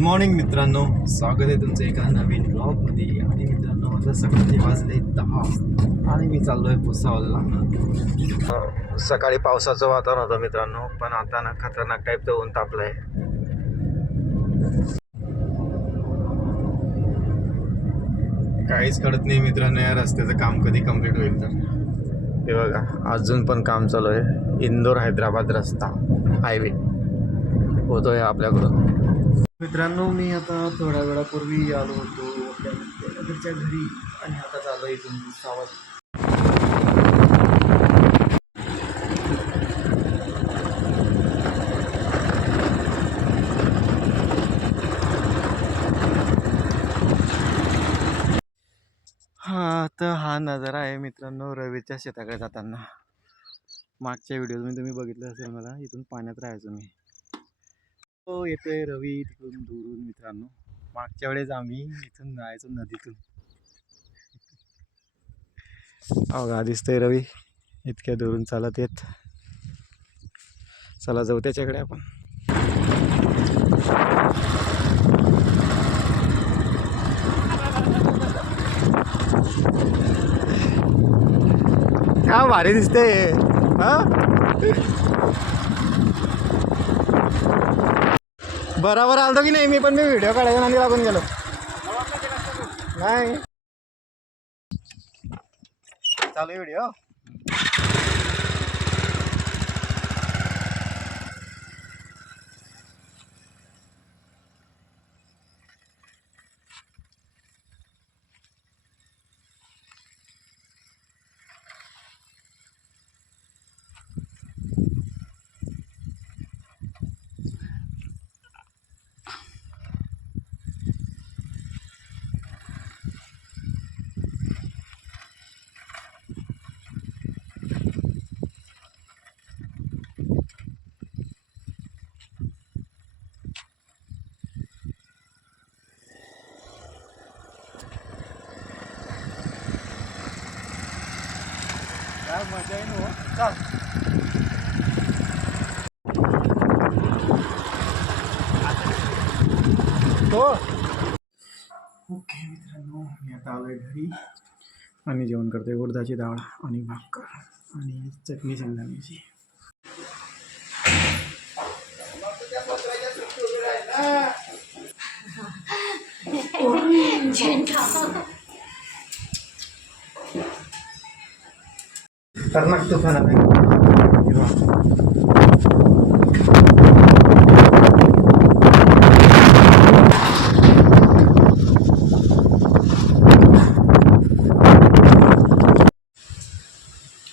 Good morning मित्रांनो, स्वागत आहे तुमचं एका नवीन ब्लॉगमध्ये. आणि मित्रांनो, आता सकाळी वाजले 10 आणि मी चाललोय भुसावळला. सकाळी पावसाचं वातावरण होतं मित्रांनो, पण आता ना खतरनाक टाईपचं ऊन तापलंय. काहीच कळत नाही मित्रांनो, या रस्त्याचं काम कधी कंप्लीट होईल. तर हे बघा, अजून पण काम चालू आहे. इंदोर हैदराबाद रस्ता हायवे होतोय आपल्याकडून. मित्रांनो, मी आता थोड्या वेळापूर्वी आलो होतो आपल्या मित्राच्या घरी आणि आता चालू आहे इथून भुसावळ. हा नजारा आहे मित्रांनो रवीच्या शेताकडे जाताना. मागच्या व्हिडिओमध्ये तुम्ही बघितलं असेल, मला इथून पाण्यात राहायचो मी. तो येतोय रवी तिकडून दुरून मित्रांनो. मागच्या वेळेस आम्ही इथून जायचो नदीतून. अवघा दिसतोय रवी इतक्या दुरून चालत येत. चला जाऊ त्याच्याकडे आपण. काय भारी दिसते हा. बरोबर आलतो की नाही मी, पण मी व्हिडिओ काढायला आणि लागून गेलो. नाही चालू व्हिडिओ. काय मजा आहे ना. चाल तो. ओके मित्रांनो, मी आता आलोय घरी आणि जेवण करतोय. उडदाची डाळ आणि भाकर आणि चटणी शेंगदाण्याची. खतरनाक तुफान आहे.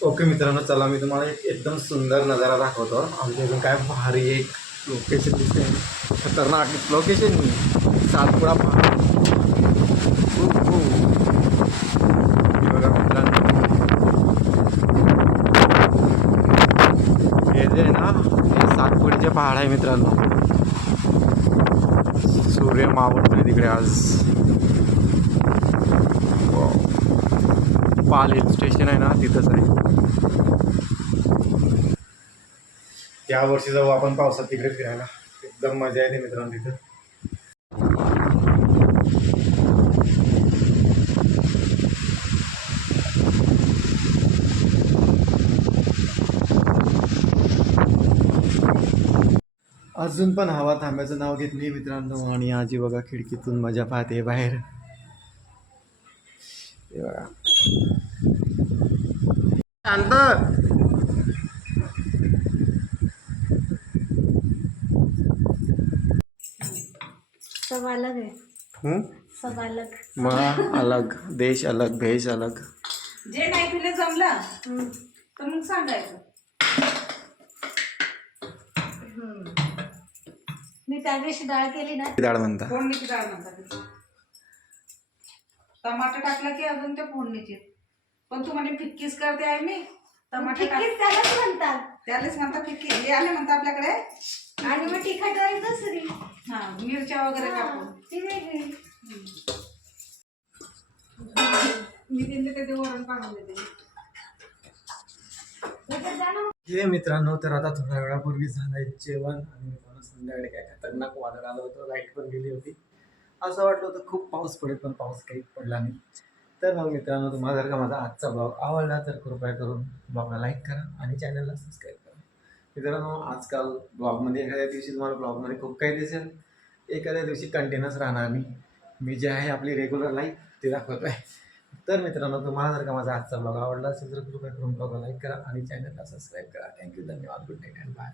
ओके मित्रांनो, चला मी तुम्हाला एक एकदम सुंदर नजारा दाखवतो. आमच्या इथून काय भारी एक लोकेशन दिसते. खतरनाक लोकेशन, सातपुडा पहाड. बघा मित्रांनो, हे जे आहे ना, हे सातपुडीचे पहाड आहे मित्रांनो. सूर्य मावळतोय तिकडे आज. पाल हिल स्टेशन आहे ना, तिथंच आहे. या वर्षी जाऊ आपण पावसात तिकडे फिरायला. एकदम मजा येते मित्रांनो तिथं. अजून पण हवा थांब्याचं नाव घेत नाही मित्रांनो. आणि आजी बघा खिडकीतून मजा पाहते बाहेर. हे बघा शांत. सब अलग है. सब अलग. मग अलग देश अलग भेष अलग. जे नाही तुला जमलं तर मग सांगायचं. मी त्या दिवशी डाळ केली ना. डाळ म्हणता. फोडणीची डाळ म्हणतात. टमाटर टाकला की अजून ते फोडणीची. पण तू म्हणे फिक्कीच करते आहे मी. टमाटर फिक्कीच त्यालाच म्हणतात. त्यालाच म्हणतात फिक्की. हे आले म्हणतात आपल्याकडे. आणि मग तिखट वाली दुसरी. हा, मिरच्या वगैरे टाकून ती वेगळी. मी त्यांचे ते वरण काढून देते. हे मित्रांनो, तर आता थोड्या वेळापूर्वी झालंय जेवण आणि मित्रांनो संध्याकाळी काय खतरनाक वादळ आलं होतं, लाईट पण गेली होती. असं वाटलं होतं खूप पाऊस पडेल, पण पाऊस काही पडला नाही. तर मग मित्रांनो, तुम्हाला जर का माझा आजचा ब्लॉग आवडला तर कृपया करून ब्लॉगला लाईक करा आणि चॅनलला सबस्क्राईब करा. मित्रांनो, आजकाल ब्लॉगमध्ये एखाद्या दिवशी तुम्हाला ब्लॉगमध्ये खूप काही दिसेल, एखाद्या दिवशी कंटिन्यूस राहणार नाही. मी जे आहे आपली रेग्युलर लाईफ ते दाखवतो आहे. तर मित्रांनो, तुम्हाला जर का माझा आजचा ब्लॉग आवडला असेल तर कृपया करून ब्लॉगला लाईक करा आणि चॅनलला सबस्क्राईब करा. थँक्यू, धन्यवाद, गुड नाईट अँड बाय.